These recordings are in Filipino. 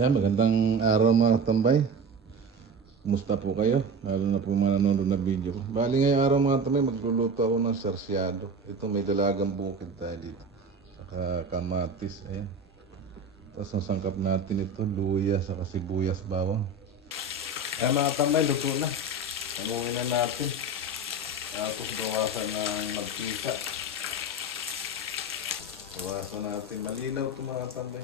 Yan, magandang araw mga tambay. Kumusta po kayo? Lalo na po yung mga nanonood na video ko. Bali ngayong araw mga tambay, magluluto ako ng sarsyado. Ito may dalagang bukid tayo dito. Saka kamatis, ayan. Tapos nasangkap natin ito, luya, saka sibuyas, bawang. Ayan mga tambay, luto na. Tanungin na natin. Tapos gawasan ng magpisa. Gawasan natin. Malinaw ito mga tambay.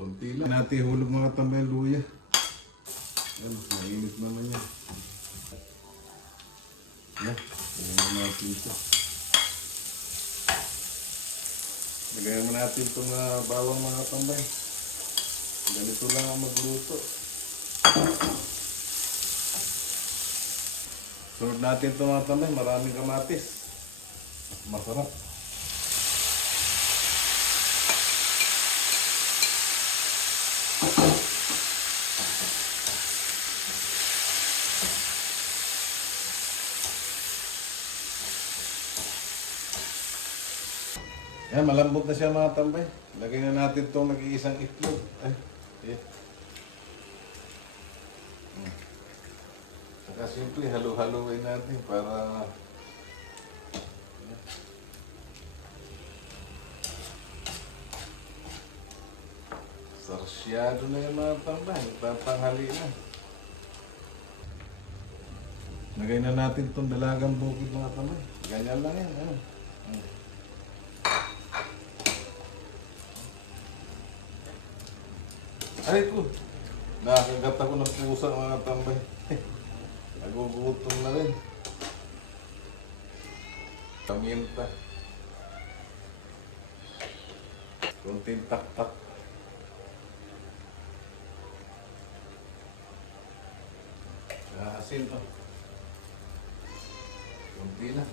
Kunti lang. Natin hulog mga tambay luya. Yan, mainit naman yan. Yan, hulog natin ito. Lagayan mo natin itong bawang mga tambay. Ganito lang ang magluto. Sunod natin ito mga tambay, maraming kamatis. Masarap. Yan, malambot na siya mga tambay. Lagay na natin itong nag-iisang itlog. Saka simple, halu-haluin natin para sarsyado na yung mga tambay. Tatanghali na. Lagay na natin itong dalagang bukid mga tambay. Ganyan lang yan. Ay ko, nakagat ako ng pusa mga tambay. Nagugutom na rin. Paminta. Kunting tak-tak. Asin to. Kunti na.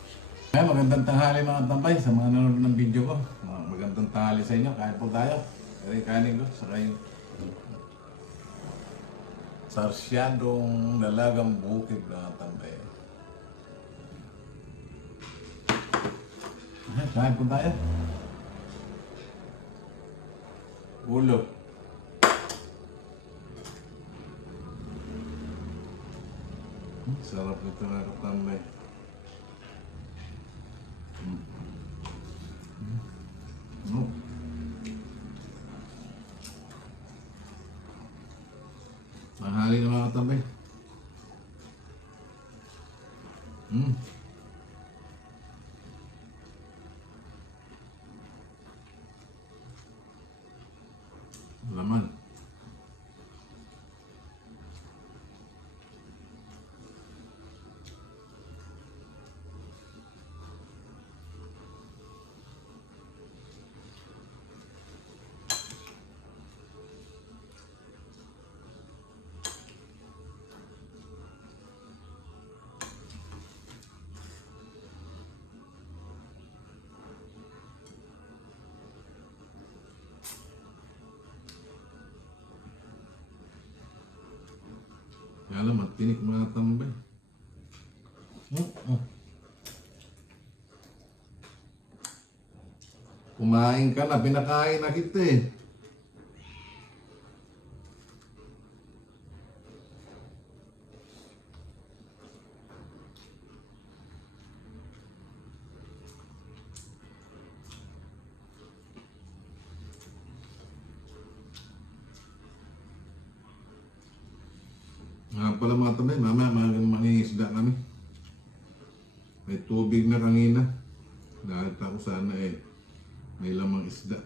Ay, magandang tanghali mga tambay sa mga nanonood ng video ko. Magandang tanghali sa inyo. Kain po tayo. Kanin ko sa kayo. Sarsyadong dalagang bukid mga tambay. Kain po tayo. Ulo. Sarap nito mga tambay. Mahali na mga tambay. Laman. Kaya lang, matinik mga tambay. Kumain ka na, pinakain na kita eh. Nga pala mga tambay, mamaya mangingisda kami. May tubig na kanina. Dahil ako sana may lamang isda.